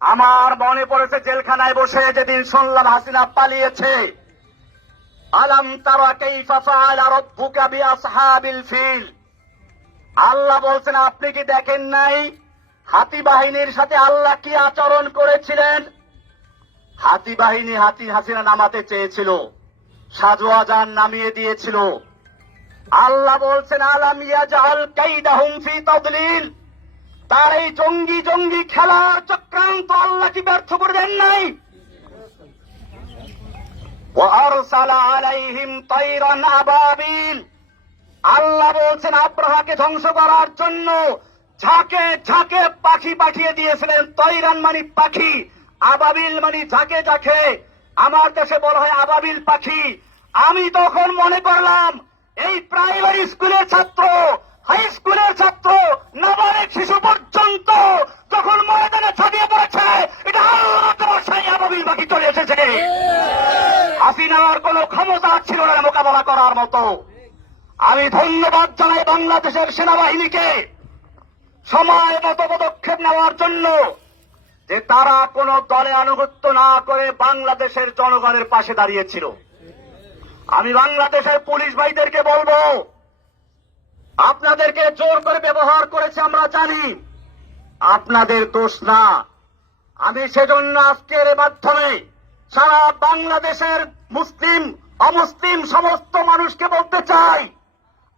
আমার মনে পড়েছে জেলখানায় বসে যেদিন শুনলাম হাসিনা পালিয়েছে। আলাম তারা কাইফা ফাআলা রাব্বুকা বিআসহাবিল ফিল, আল্লাহ বলছেন আপনি কি দেখেন নাই হাতি বাহিনীর সাথে আল্লাহ কি আচরণ করেছিলেন? হাতি বাহিনী হাসিনা নামাতে চেয়েছিল, সাজওয়াজান নামিয়ে দিয়েছিল। আল্লাহ বলছেন আলাম ইয়াজআল কাইদাহুম ফি তাদলিল, তার এই জঙ্গি জঙ্গি খেলার চক্রান্ত আল্লাহ কি ব্যর্থ করে দেন নাই? ওয়া আরসালা আলাইহিম তায়রান আবাবিল, আল্লাহ বলছেন আব্রাহাকে ধ্বংস করার জন্য ঝাঁকে ঝাঁকে পাখি পাঠিয়ে দিয়েছিলেন। তৈরান মানে পাখি, আবাবিল মানে ঝাঁকে ঝাঁকে। আমার দেশে বলা হয় আবাবিল পাখি। আমি তখন মনে করলাম এই প্রাইমারি স্কুলের ছাত্র, হাই স্কুলের ছাত্র, নাবালিক শিশু পর্যন্ত যখন ময়দানে ছাড়িয়ে পড়েছে, এটা আল্লাহ তোমার আবাবিল পাখি চলে এসেছে। হাসিনার কোন ক্ষমতা ছিল না মোকাবেলা করার মতো। আমি ধন্যবাদ জানাই বাংলাদেশের সেনাবাহিনীকে সময় মতো পদক্ষেপ নেওয়ার জন্য, যে তারা কোন দলে আনুগত্য না করে বাংলাদেশের জনগণের পাশে দাঁড়িয়েছিল। আমি বাংলাদেশের পুলিশ ভাইদেরকে বলবো, আপনাদেরকে জোর করে ব্যবহার করেছে আমরা জানি, আপনাদের দোষ না। আমি সেজন্য আজকের মাধ্যমে সারা বাংলাদেশের মুসলিম অমুসলিম সমস্ত মানুষকে বলতে চাই,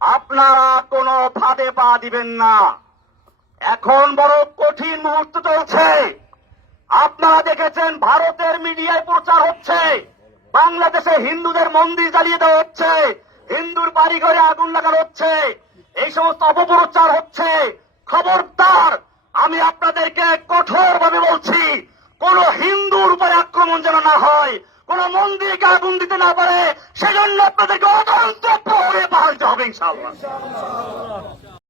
আপনারা কোনো ফাঁদে পা দিবেন না। এখন বড় কঠিন মুহূর্ত চলছে। আপনারা দেখেছেন ভারতের মিডিয়ায় প্রচার হচ্ছে বাংলাদেশে হিন্দুদের মন্দির জ্বালিয়ে দেওয়া হচ্ছে, হিন্দুর বাড়িঘরে আগুন লাগানো হচ্ছে, এই সমস্ত অপপ্রচার হচ্ছে। খবরদার, আমি আপনাদেরকে কঠোরভাবে বলছি, কোন হিন্দুর উপরে আক্রমণ যেন না হয়, কোন মন্দিরকে আগুন দিতে না পারে, সেজন্য আপনাদেরকে অতন্ত্র প্রহরে পাহাড় হবে ইনশাআল্লাহ।